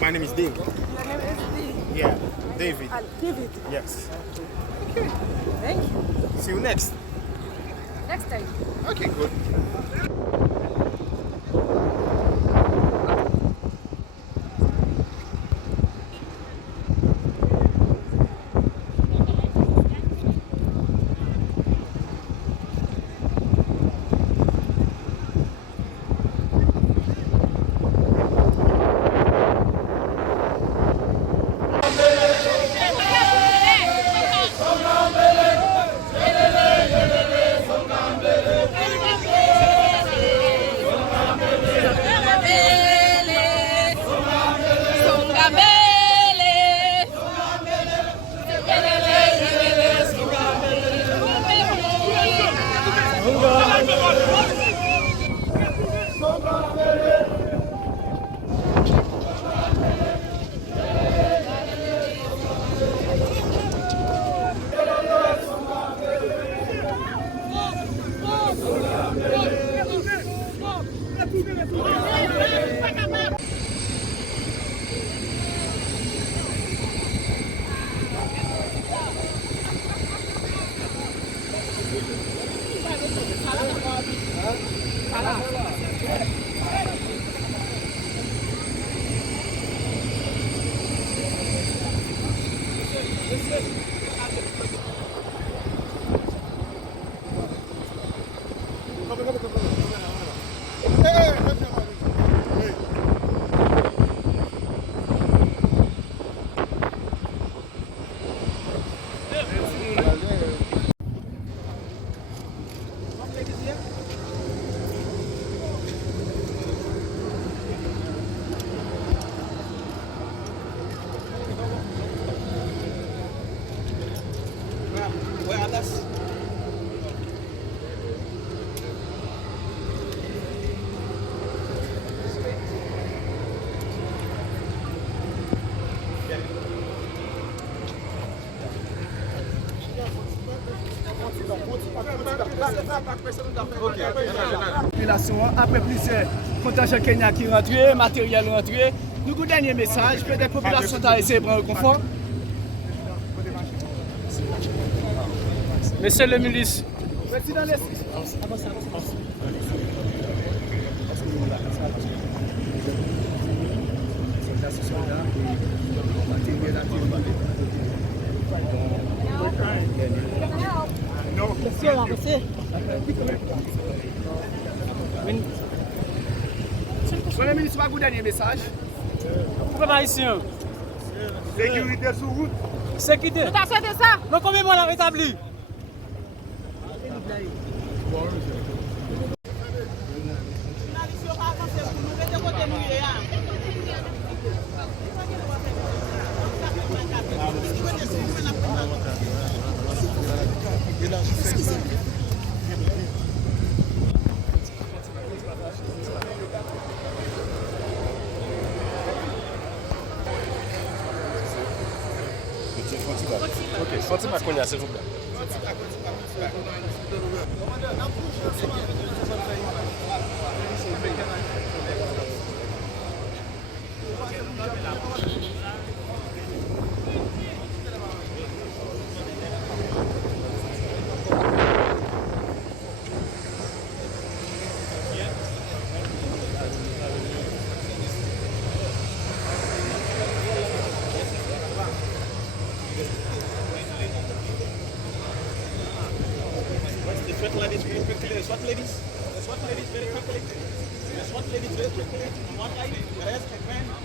My name is David. Your name is David? Yeah, David. David? Yes. Okay. Thank you. See you next. Next time. Okay, good. Après plizyè kontenjan Kenyan qui rentré, matériel rentré, nous avons un dernier message, peut-être la population a essayé de prendre le confort. Monsieur le ministre. Président Premier ministre, pas un dernier message. Pourquoi ici? Sécurité sur route. Sécurité. Tout à fait de ça. Donc combien de mois l'avez établi? Ok, sorti ma cognac, s'il vous plaît. SWAT ladies very quickly. The SWAT ladies very quickly. One eye, the rest can